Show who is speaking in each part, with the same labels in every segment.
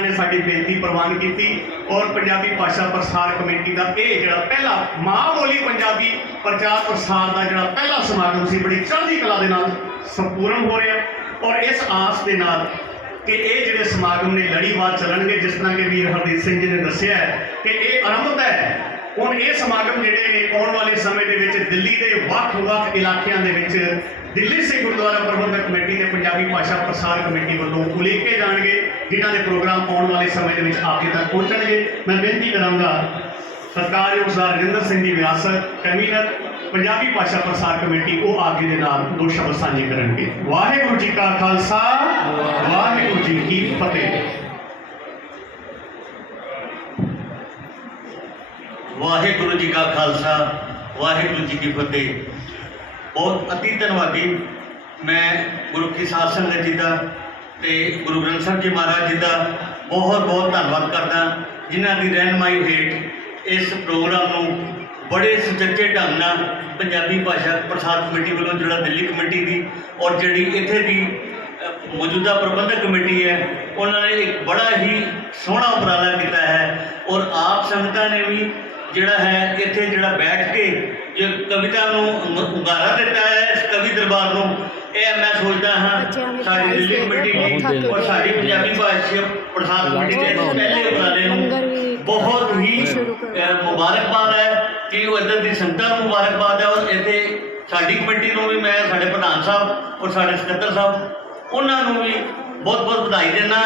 Speaker 1: ਨੇ ਸਾਡੀ ਬੇਨਤੀ ਪ੍ਰਵਾਨ ਕੀਤੀ ਔਰ ਪੰਜਾਬੀ ਭਾਸ਼ਾ ਪ੍ਰਸਾਰ ਕਮੇਟੀ ਦਾ ਇਹ ਜਿਹੜਾ ਪਹਿਲਾ ਮਾਂ ਬੋਲੀ ਪੰਜਾਬੀ ਪ੍ਰਚਾਰ ਪ੍ਰਸਾਰ ਦਾ ਜਿਹੜਾ ਪਹਿਲਾ ਸਮਾਗਮ ਸੀ, ਬੜੀ ਚੜ੍ਹਦੀ ਕਲਾ ਦੇ ਨਾਲ ਸੰਪੂਰਨ ਹੋ ਰਿਹਾ ਔਰ ਇਸ ਆਸ ਦੇ ਨਾਲ ਕਿ ਇਹ ਜਿਹੜੇ ਸਮਾਗਮ ਨੇ ਲੜੀਵਾਰ ਚੱਲਣਗੇ, ਜਿਸ ਤਰ੍ਹਾਂ ਕਿ ਵੀਰ ਹਰਦੀਪ ਸਿੰਘ ਜੀ ਨੇ ਦੱਸਿਆ ਕਿ ਇਹ ਆਰੰਭਤਾ ਹੈ। ਹੁਣ ਇਹ ਸਮਾਗਮ ਜਿਹੜੇ ਨੇ ਆਉਣ ਵਾਲੇ ਸਮੇਂ ਦੇ ਵਿੱਚ ਦਿੱਲੀ ਦੇ ਵੱਖ-ਵੱਖ ਇਲਾਕਿਆਂ ਦੇ ਵਿੱਚ ਦਿੱਲੀ ਸਿੱਖ ਗੁਰਦੁਆਰਾ ਪ੍ਰਬੰਧਕ ਕਮੇਟੀ ਤੇ ਪੰਜਾਬੀ ਭਾਸ਼ਾ ਪ੍ਰਸਾਰ ਕਮੇਟੀ ਵੱਲੋਂ ਉਲੀਕੇ ਜਾਣਗੇ ਜਿਨ੍ਹਾਂ ਦੇ ਪ੍ਰੋਗਰਾਮ ਆਉਣ ਵਾਲੇ ਸਮੇਂ ਦੇ ਵਿੱਚ ਆਪਕੇ ਤੱਕ ਪਹੁੰਚਣਗੇ ਮੈਂ ਬੇਨਤੀ ਕਰਾਂਗਾ ਸਰਕਾਰਯੋਗ ਸਰ ਰਜਿੰਦਰ ਸਿੰਘ ਦੀ ਵਿਰਾਸਤ ਕਮਿਸ਼ਨਰ ਪੰਜਾਬੀ ਭਾਸ਼ਾ ਪ੍ਰਸਾਰ ਕਮੇਟੀ ਉਹ ਆਗੇ ਦੇ ਨਾਲ ਦੋ ਸ਼ਬਦ ਸਾਂਝੇ ਕਰਨਗੇ ਵਾਹਿਗੁਰੂ ਜੀ ਕਾ ਖਾਲਸਾ ਵਾਹਿਗੁਰੂ ਜੀ ਕੀ ਫਤਿਹ
Speaker 2: ਵਾਹਿਗੁਰੂ ਜੀ ਕਾ ਖਾਲਸਾ ਵਾਹਿਗੁਰੂ ਜੀ ਕੀ ਫਤਿਹ ਬਹੁਤ ਅਤੀ ਧੰਨਵਾਦੀ ਮੈਂ ਗੁਰੂ ਕੀ ਸਾਧ ਸੰਗਤ ਜੀ ਦਾ ਤੇ ਗੁਰੂ ਗ੍ਰੰਥ ਸਾਹਿਬ ਜੀ ਮਹਾਰਾਜ ਜੀ ਦਾ ਬਹੁਤ ਬਹੁਤ ਧੰਨਵਾਦ ਕਰਦਾ ਜਿਨ੍ਹਾਂ ਦੀ ਰਹਿਨਮਾਈ ਹੇਠ ਇਸ ਪ੍ਰੋਗਰਾਮ ਨੂੰ ਬੜੇ ਸੁਚੱਜੇ ਢੰਗ ਨਾਲ ਪੰਜਾਬੀ ਭਾਸ਼ਾ ਪ੍ਰਸਾਰ ਕਮੇਟੀ ਵੱਲੋਂ ਜਿਹੜਾ ਦਿੱਲੀ ਕਮੇਟੀ ਦੀ ਔਰ ਜਿਹੜੀ ਇੱਥੇ ਦੀ ਮੌਜੂਦਾ ਪ੍ਰਬੰਧਕ ਕਮੇਟੀ ਹੈ, ਉਹਨਾਂ ਨੇ ਇੱਕ ਬੜਾ ਹੀ ਸੋਹਣਾ ਉਪਰਾਲਾ ਕੀਤਾ ਹੈ ਔਰ ਆਪ ਸੰਗਤਾਂ ਨੇ ਵੀ ਜਿਹੜਾ ਹੈ ਇੱਥੇ ਜਿਹੜਾ ਬੈਠ ਕੇ ਜੇ ਕਵਿਤਾ ਨੂੰ ਉਗਾਰਾ ਦਿੱਤਾ ਹੈ ਇਸ ਕਵੀ ਦਰਬਾਰ ਨੂੰ ਇਹ ਮੈਂ ਸੋਚਦਾ ਹਾਂ
Speaker 3: ਦੇ
Speaker 2: ਸਾਡੀ ਦਿੱਲੀ ਕਮੇਟੀ ਨੇ ਔਰ ਸਾਡੀ ਪੰਜਾਬੀ ਭਾਸ਼ਾ ਪ੍ਰਸਾਰ ਕਮੇਟੀ ਦੇ ਪਹਿਲੇ ਉਪਰਾਲੇ ਨੂੰ ਬਹੁਤ ਹੀ ਮੁਬਾਰਕਬਾਦ ਹੈ ਕਿ ਉਹ ਇੱਧਰ ਦੀ ਸੰਗਤਾਂ ਨੂੰ ਮੁਬਾਰਕਬਾਦ ਹੈ ਔਰ ਇੱਥੇ ਸਾਡੀ ਕਮੇਟੀ ਨੂੰ ਵੀ ਮੈਂ ਸਾਡੇ ਪ੍ਰਧਾਨ ਸਾਹਿਬ ਔਰ ਸਾਡੇ ਸਕੱਤਰ ਸਾਹਿਬ ਉਹਨਾਂ ਨੂੰ ਵੀ ਬਹੁਤ ਬਹੁਤ ਵਧਾਈ ਦਿੰਦਾ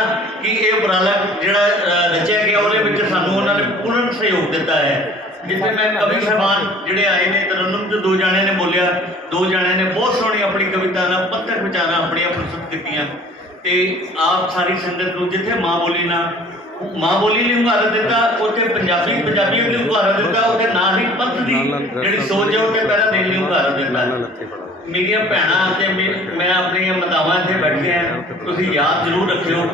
Speaker 2: ਕਿ ਇਹ ਉਪਰਾਲਾ ਜਿਹੜਾ ਰਚਿਆ ਗਿਆ ਉਹਦੇ ਵਿੱਚ ਸਾਨੂੰ ਉਹਨਾਂ ਨੇ ਪੂਰਨ ਸਹਿਯੋਗ ਦਿੱਤਾ ਹੈ। ਜਿੱਥੇ ਮੈਂ ਕਵੀ ਸਾਹਿਬਾਨ ਜਿਹੜੇ ਆਏ ਨੇ ਤਰਨਮ ਦੇ ਦੋ ਜਾਣੇ ਨੇ ਬੋਲਿਆ ਦੋ ਜਾਣਿਆਂ ਨੇ ਬਹੁਤ ਸੋਹਣੀ ਆਪਣੀ ਕਵਿਤਾ ਨਾਲ ਪੱਤਰ ਵਿਚਾਰਾਂ ਆਪਣੀਆਂ ਪ੍ਰਸਤੁਤ ਕੀਤੀਆਂ। ਤੇ ਆਪ ਸਾਰੀ ਸੰਗਤ ਨੂੰ ਜਿੱਥੇ ਮਾਂ ਬੋਲੀ ਨਾਲ ਮਾਂ ਬੋਲੀ ਲਈ ਉਭਾਰ ਦਿੱਤਾ ਉੱਥੇ ਪੰਜਾਬੀ ਪੰਜਾਬੀਆਂ ਲਈ ਉਭਾਰ ਦਿੱਤਾ ਉਹਦੇ ਨਾਲ ਹੀ ਪੰਥ ਦੀ ਜਿਹੜੀ ਸੋਚ ਹੈ ਉਹਦੇ ਪਹਿਰਾ ਦੇਣ ਲਈ ਉਭਾਰ ਦਿੱਤਾ। ਮੇਰੀਆਂ ਭੈਣਾਂ ਤੇ ਮੇ- ਆਪਣੀਆਂ ਮਾਤਾਵਾਂ ਇੱਥੇ ਬੈਠੀਆਂ ਤੁਸੀਂ ਯਾਦ ਜ਼ਰੂਰ ਰੱਖਿਓ।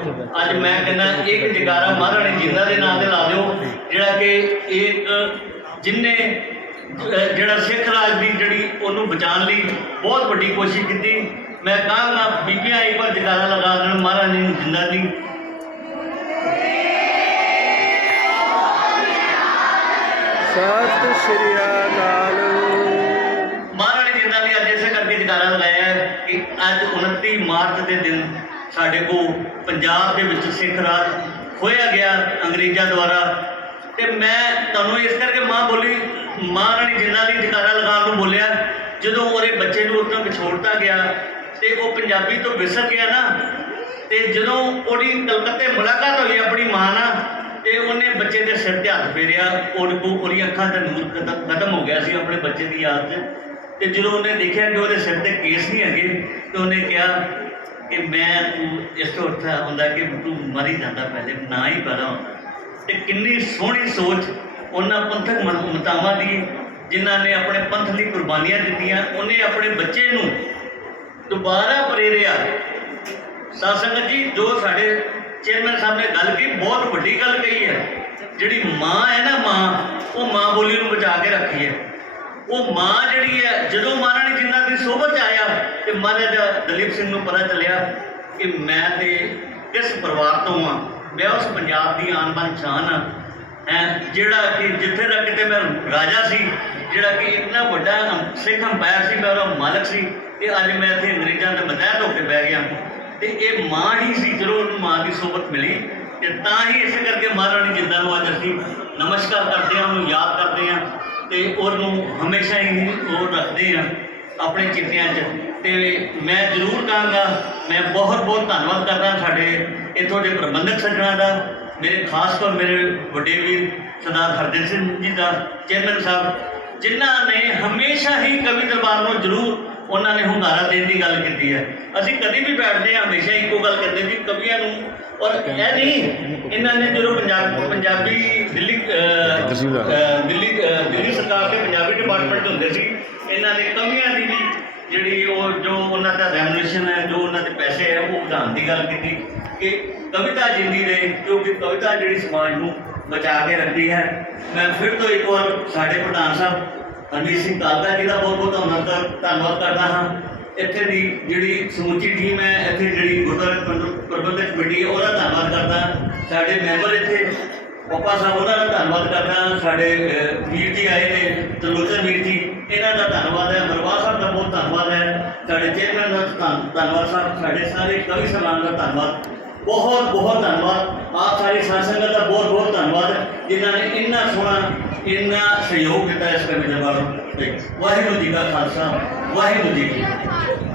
Speaker 2: ਅੱਜ ਮੈਂ ਕਹਿੰਦਾ ਇੱਕ ਜਗਾਰਾ ਮਹਾਰਾਣੀ ਜਿੰਦਾ ਦੇ ਨਾਂ ਤੇ ਲਾ ਦਿਓ ਜਿਹੜਾ ਕਿ ਇੱਕ ਜਿਨਨੇ ਜਿਹੜਾ ਸਿੱਖ ਰਾਜ ਦੀ ਜਿਹੜੀ ਉਹਨੂੰ ਬਚਾਉਣ ਲਈ ਬਹੁਤ ਵੱਡੀ ਕੋਸ਼ਿਸ਼ ਕੀਤੀ। ਮੈਂ ਕਹਾਂਗਾ ਬੀਬੀਆਂ ਇੱਕ ਵਾਰ ਜਗਾਰਾ ਲਗਾ ਦੇਣ ਮਹਾਰਾਣੀ ਜਿੰਦਾ ਦੀ।
Speaker 4: ਸਤਿ ਸ਼੍ਰੀ ਅਕਾਲ।
Speaker 2: ਮਹਾਰਾਣੀ ਜਿੰਦਾ ਲਈ ਅੱਜ ਇਸੇ ਕਰਕੇ ਜਗਾਰਾ ਲਗਾਇਆ ਕਿ ਅੱਜ 29 ਮਾਰਚ ਦੇ ਦਿਨ ਸਾਡੇ ਕੋਲ ਪੰਜਾਬ ਦੇ ਵਿੱਚ ਸਿੱਖ ਰਾਜ ਖੋਇਆ ਗਿਆ ਅੰਗਰੇਜ਼ਾਂ ਦੁਆਰਾ। ਤੇ ਮੈਂ ਤੁਹਾਨੂੰ ਇਸ ਕਰਕੇ ਮਾਂ ਬੋਲੀ ਮਹਾਰਾਣੀ ਜਿੰਦਾ ਲਈ ਜਗਾਰਾ ਲਗਾਉਣ ਨੂੰ ਬੋਲਿਆ, ਜਦੋਂ ਉਹਦੇ ਬੱਚੇ ਨੂੰ ਉਦੋਂ ਵਿਛੋੜਤਾ ਗਿਆ ਤੇ ਉਹ ਪੰਜਾਬੀ ਤੋਂ ਵਿਸਰ ਗਿਆ ਨਾ, ਤੇ ਜਦੋਂ ਉਹਦੀ ਕਲਕੱਤੇ ਮੁਲਾਕਾਤ ਹੋਈ ਆਪਣੀ ਮਾਂ ਨਾਲ, ਤੇ ਉਹਨੇ ਬੱਚੇ ਦੇ ਸਿਰ ਤੇ ਹੱਥ ਫੇਰਿਆ ਉਹਦੇ ਉਹਦੀ ਅੱਖਾਂ ਦਾ ਨੂਰ ਖਤਮ ਖਤਮ ਹੋ ਗਿਆ ਸੀ ਆਪਣੇ ਬੱਚੇ ਦੀ ਯਾਦ 'ਚ, ਤੇ ਜਦੋਂ ਉਹਨੇ ਦੇਖਿਆ ਕਿ ਉਹਦੇ ਸਿਰ ਤੇ ਕੇਸ ਨਹੀਂ ਹੈਗੇ, ਤੇ ਉਹਨੇ ਕਿਹਾ ਕਿ ਮੈਂ ਤੂੰ ਇਸ ਤੋਂ ਅਰਥ ਹੁੰਦਾ ਕਿ ਤੂੰ ਮਰ ਹੀ ਜਾਂਦਾ ਪਹਿਲੇ, ਨਾ ਹੀ ਪੈਦਾ ਹੁੰਦਾ। ਤੇ ਕਿੰਨੀ ਸੋਹਣੀ ਸੋਚ ਉਹਨਾਂ ਪੰਥਕ ਮਤਾਵਾਂ ਦੀ, ਜਿਨ੍ਹਾਂ ਨੇ ਆਪਣੇ ਪੰਥ ਲਈ ਕੁਰਬਾਨੀਆਂ ਦਿੱਤੀਆਂ, ਉਹਨੇ ਆਪਣੇ ਬੱਚੇ ਨੂੰ ਦੁਬਾਰਾ ਪ੍ਰੇਰਿਆ। ਸਾਧ ਜੀ, ਜੋ ਸਾਡੇ ਚੇਅਰਮੈਨ ਸਾਹਿਬ ਨੇ ਗੱਲ ਕੀ ਬਹੁਤ ਵੱਡੀ ਗੱਲ ਕਹੀ ਹੈ। ਜਿਹੜੀ ਮਾਂ ਹੈ ਨਾ ਮਾਂ, ਉਹ ਮਾਂ ਬੋਲੀ ਨੂੰ ਬਚਾ ਕੇ ਰੱਖੀ ਹੈ। ਉਹ ਮਾਂ ਜਿਹੜੀ ਹੈ, ਜਦੋਂ ਮਹਾਰਾਣੀ ਜਿੰਦਾ ਦੀ ਸੋਭਤ 'ਚ ਆਇਆ, ਤੇ ਮਹਾਰਾਜਾ ਦਲੀਪ ਸਿੰਘ ਨੂੰ ਪਤਾ ਚੱਲਿਆ ਕਿ ਮੈਂ ਤੇ ਕਿਸ ਪਰਿਵਾਰ ਤੋਂ ਆ ਮੈਂ ਉਸ ਪੰਜਾਬ ਦੀ ਆਨ ਬਾਨ ਸ਼ਾਨ ਆ। ਹੈ, ਜਿਹੜਾ ਕਿ ਜਿੱਥੇ ਦਾ ਕਿਤੇ ਮੈਂ ਰਾਜਾ ਸੀ, ਜਿਹੜਾ ਕਿ ਇੰਨਾ ਵੱਡਾ ਸਿੱਖ ਅੰਪਾਇਰ ਸੀ, ਮੈਂ ਉਹਦਾ ਮਾਲਕ ਸੀ, ਤੇ ਅੱਜ ਮੈਂ ਇੱਥੇ ਅੰਗਰੇਜ਼ਾਂ ਦੇ ਮਤਹਿਤ ਹੋ ਕੇ ਬਹਿ ਗਿਆ। ਤੇ ਇਹ ਮਾਂ ਹੀ ਸੀ, ਜਦੋਂ ਉਹਨੂੰ ਮਾਂ ਦੀ ਸੋਭਤ ਮਿਲੀ, ਤੇ ਤਾਂ ਹੀ ਇਸੇ ਕਰਕੇ ਮਹਾਰਾਣੀ ਜਿੰਦਾ ਨੂੰ ਅੱਜ ਅਸੀਂ ਨਮਸਕਾਰ ਕਰਦੇ ਹਾਂ, ਉਹਨੂੰ ਯਾਦ ਕਰਦੇ ਹਾਂ, ਤੇ ਉਹਨੂੰ ਹਮੇਸ਼ਾ ਹੀ ਉਹ ਰੱਖਦੇ ਹਾਂ ਆਪਣੇ ਚਿੱਤਿਆਂ 'ਚ। ਤੇ ਮੈਂ ਜ਼ਰੂਰ ਕਹਾਂਗਾ, ਮੈਂ ਬਹੁਤ ਬਹੁਤ ਧੰਨਵਾਦ ਕਰਦਾ ਸਾਡੇ ਇੱਥੋਂ ਦੇ ਪ੍ਰਬੰਧਕ ਸੱਜਣਾ ਦਾ ਮੇਰੇ ਖਾਸ ਤੌਰ ਮੇਰੇ ਵੱਡੇ ਵੀਰ ਸਰਦਾਰ ਹਰਦੇਵ ਸਿੰਘ ਜੀ ਦਾ ਚੇਅਰਮੈਨ ਸਾਹਿਬ ਜਿਨ੍ਹਾਂ ਨੇ ਹਮੇਸ਼ਾ ਹੀ ਕਵੀ ਦਰਬਾਰ ਨੂੰ ਜ਼ਰੂਰ ਉਹਨਾਂ ਨੇ ਹੁੰਗਾਰਾ ਦੇਣ ਦੀ ਗੱਲ ਕੀਤੀ ਹੈ। ਅਸੀਂ ਕਦੀ ਵੀ ਬੈਠਦੇ ਹਾਂ ਹਮੇਸ਼ਾ ਇੱਕੋ ਗੱਲ ਕਰਦੇ ਵੀ ਕਵੀਆਂ ਨੂੰ ਔਰ ਇਹ ਨਹੀਂ ਇਹਨਾਂ ਨੇ ਜਦੋਂ ਪੰਜਾਬ ਪੰਜਾਬੀ ਦਿੱਲੀ ਦਿੱਲੀ ਦਿੱਲੀ ਸਰਕਾਰ ਦੇ ਪੰਜਾਬੀ ਡਿਪਾਰਟਮੈਂਟ ਹੁੰਦੇ ਸੀ ਇਹਨਾਂ ਨੇ ਕਵੀਆਂ ਦੀ ਵੀ ਜਿਹੜੀ ਉਹ ਜੋ ਉਹਨਾਂ ਦਾ ਰੈਮੂਨੇਸ਼ਨ ਹੈ, ਜੋ ਉਹਨਾਂ ਦੇ ਪੈਸੇ ਹੈ, ਉਹ ਵਧਾਉਣ ਦੀ ਗੱਲ ਕੀਤੀ ਕਿ ਕਵਿਤਾ ਜਿੰਦੀ ਰਹੇ, ਕਿਉਂਕਿ ਕਵਿਤਾ ਜਿਹੜੀ ਸਮਾਜ ਨੂੰ ਬਚਾ ਕੇ ਰੱਖਦੀ ਹੈ। ਮੈਂ ਫਿਰ ਤੋਂ ਇੱਕ ਵਾਰ ਸਾਡੇ ਪ੍ਰਧਾਨ ਸਾਹਿਬ, ਹਰਮੀਤ ਸਿੰਘ ਕਾਲਦਾ ਜੀ ਦਾ ਬਹੁਤ ਬਹੁਤ ਧੰਨਵਾਦ ਧੰਨਵਾਦ ਕਰਦਾ ਹਾਂ। ਇੱਥੇ ਦੀ ਜਿਹੜੀ ਸਮੁੱਚੀ ਟੀਮ ਹੈ, ਇੱਥੇ ਜਿਹੜੀ ਗੁਰਦੁਆਰਾ ਪ੍ਰਬੰਧਕ ਕਮੇਟੀ ਹੈ, ਉਹਦਾ ਧੰਨਵਾਦ ਕਰਦਾ ਸਾਡੇ ਮੈਂਬਰ ਇੱਥੇ ਪਪਾ ਸਾਹਿਬ, ਉਹਨਾਂ ਦਾ ਧੰਨਵਾਦ ਕਰਦਾ ਸਾਡੇ ਵੀਰ ਜੀ ਆਏ ਨੇ ਤਲੋਚਨ ਵੀਰ ਜੀ ਬਹੁਤ ਧੰਨਵਾਦ ਹੈ। ਸਾਡੇ ਚੇਅਰਮੈਨ ਦਾ ਧੰਨਵਾਦ ਸਾਹਿਬ ਸਾਡੇ ਸਾਰੇ ਕਵੀ ਸਲਾਮ ਦਾ ਧੰਨਵਾਦ। ਬਹੁਤ ਬਹੁਤ ਧੰਨਵਾਦ। ਆਪ ਸਾਰੀ ਸਾਧ ਸੰਗਤ ਦਾ ਬਹੁਤ ਬਹੁਤ ਧੰਨਵਾਦ। ਜਿਨ੍ਹਾਂ ਨੇ ਇੰਨਾ ਸੋਹਣਾ, ਇੰਨਾ ਸਹਿਯੋਗ ਦਿੱਤਾ ਇਸ ਕਮੇਟੀ ਦੇ ਬਾਰੇ ਵਾਹਿਗੁਰੂ ਜੀ ਕਾ ਖਾਲਸਾ, ਵਾਹਿਗੁਰੂ ਜੀ ਕੀ ਫਤਿਹ।